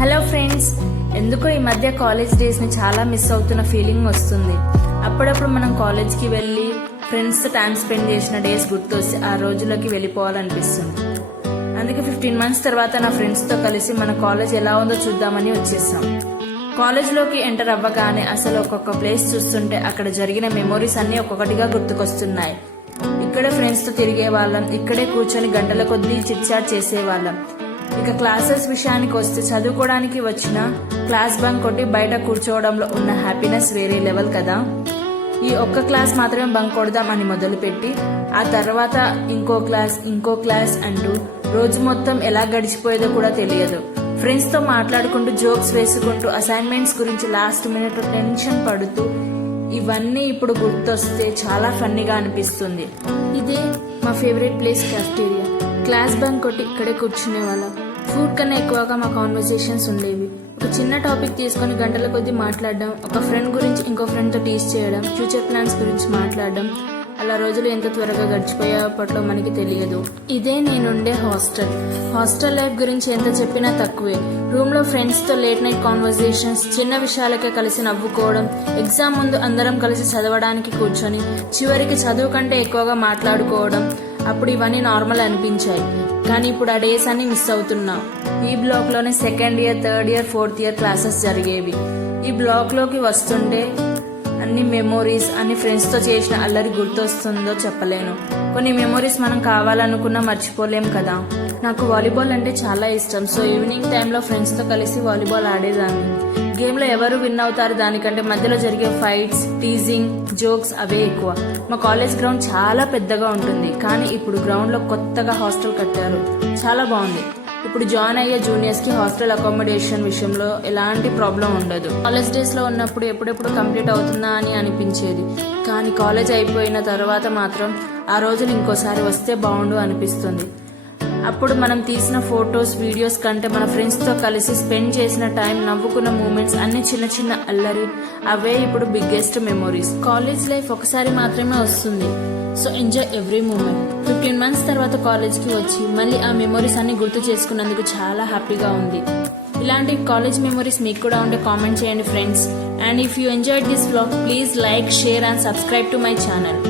Hello friends, ఎందుకో ఈ మధ్య కాలేజ్ డేస్ ని చాలా మిస్ అవుతున్న ఫీలింగ్ వస్తుంది. అప్పుడప్పుడు మనం కాలేజ్కి వెళ్ళి ఫ్రెండ్స్తో టైం స్పెండ్ చేసిన డేస్ గుర్తొస్తే ఆ రోజులకి వెళ్ళిపోవాలనిపిస్తుంది. అందుకే 15 months తర్వాత నా ఫ్రెండ్స్తో కలిసి మన కాలేజ్ ఎలా ఉందో చూద్దామని వచ్చేసాం. కాలేజ్లోకి ఎంటర్ అవ్వగానే అసలు ఒక్కొక్క ప్లేస్ చూస్తుంటే అక్కడ జరిగిన మెమోరీస్ అన్నీ ఒక్కొక్కటిగా గుర్తుకొస్తున్నాయి. ఇక్కడే ఫ్రెండ్స్తో తిరిగే వాళ్ళం, ఇక్కడే కూర్చొని గంటల కొద్దీ చిట్ చాట్ చేసేవాళ్ళం. ఇక క్లాసెస్ విషయానికి వస్తే చదువుకోవడానికి వచ్చిన క్లాస్ బంక్ కొట్టి బయట కూర్చోవడంలో ఉన్న హ్యాపీనెస్ వేరే లెవెల్ కదా. ఈ ఒక్క క్లాస్ మాత్రమే బంక్ కొడదాం అని మొదలుపెట్టి ఆ తర్వాత ఇంకో క్లాస్ అంటూ రోజు మొత్తం ఎలా గడిచిపోయేదో కూడా తెలియదు. ఫ్రెండ్స్తో మాట్లాడుకుంటూ జోక్స్ వేసుకుంటూ అసైన్మెంట్స్ గురించి లాస్ట్ మినిట్ టెన్షన్ పడుతూ ఇవన్నీ ఇప్పుడు గుర్తొస్తే చాలా ఫన్నీగా అనిపిస్తుంది. ఇదే మా favourite place cafeteria. Class bunk కొట్టి ఇక్కడే కూర్చునే వాళ్ళం. ఫుడ్ కన్నా ఎక్కువగా మా కాన్వర్సేషన్స్ ఉండేవి. ఒక చిన్న టాపిక్ తీసుకొని గంటల కొద్దీ మాట్లాడడం, ఒక ఫ్రెండ్ గురించి ఇంకో ఫ్రెండ్తో టీచ్ చేయడం, ఫ్యూచర్ ప్లాన్స్ గురించి మాట్లాడడం, అలా రోజులు ఎంత త్వరగా గడిచిపోయా అప్పట్లో మనకి తెలియదు. ఇదే నేనుండే హాస్టల్ లైఫ్ గురించి ఎంత చెప్పినా తక్కువే. రూమ్లో ఫ్రెండ్స్తో లేట్ నైట్ కాన్వర్సేషన్స్, చిన్న విషయాలకే కలిసి నవ్వుకోవడం, ఎగ్జామ్ ముందు అందరం కలిసి చదవడానికి కూర్చొని చివరికి చదువు కంటే ఎక్కువగా మాట్లాడుకోవడం. అప్పుడు ఇవన్నీ నార్మల్ అనిపించాయి, కానీ ఇప్పుడు ఆ డేస్ అన్ని మిస్ అవుతున్నాం. ఈ బ్లాక్లోనే 2nd year, 3rd year, 4th year classes జరిగేవి. ఈ బ్లాక్లోకి వస్తుంటే అన్ని మెమోరీస్, అన్ని ఫ్రెండ్స్తో చేసిన అల్లరి గుర్తొస్తుందో చెప్పలేను. కొన్ని మెమోరీస్ మనం కావాలనుకున్నా మర్చిపోలేం కదా. నాకు వాలీబాల్ అంటే చాలా ఇష్టం. సో ఈవినింగ్ టైంలో ఫ్రెండ్స్తో కలిసి వాలీబాల్ ఆడేదాన్ని. గేమ్లో ఎవరు విన్ అవుతారు దానికంటే మధ్యలో జరిగే ఫైట్స్, టీజింగ్, జోక్స్ అవే ఎక్కువ. మా కాలేజ్ గ్రౌండ్ చాలా పెద్దగా ఉంటుంది, కానీ ఇప్పుడు గ్రౌండ్లో కొత్తగా హాస్టల్ కట్టారు. చాలా బాగుంది. ఇప్పుడు జాయిన్ అయ్యే జూనియర్స్ కి హాస్టల్ అకామిడేషన్ విషయంలో ఎలాంటి ప్రాబ్లం ఉండదు. కాలేజ్ డేస్ లో ఉన్నప్పుడు ఎప్పుడెప్పుడు కంప్లీట్ అవుతుందా అని అనిపించేది, కానీ కాలేజ్ అయిపోయిన తర్వాత మాత్రం ఆ రోజులు ఇంకోసారి వస్తే బాగుండు అనిపిస్తుంది. అప్పుడు మనం తీసిన ఫొటోస్, వీడియోస్ కంటే మన ఫ్రెండ్స్తో కలిసి స్పెండ్ చేసిన టైం, నవ్వుకున్న మూమెంట్స్, అన్ని చిన్న చిన్న అల్లరి, అవే ఇప్పుడు బిగ్గెస్ట్ మెమోరీస్. కాలేజ్ లైఫ్ ఒకసారి మాత్రమే వస్తుంది, so enjoy every moment. 15 months తర్వాత కాలేజ్కి వచ్చి మళ్ళీ ఆ మెమోరీస్ అన్ని గుర్తు చేసుకున్నందుకు చాలా హ్యాపీగా ఉంది. ఇలాంటి కాలేజ్ మెమోరీస్ మీకు కూడా ఉంటే కామెంట్ చేయండి friends. And if you enjoyed this vlog, please like, share and subscribe to my channel.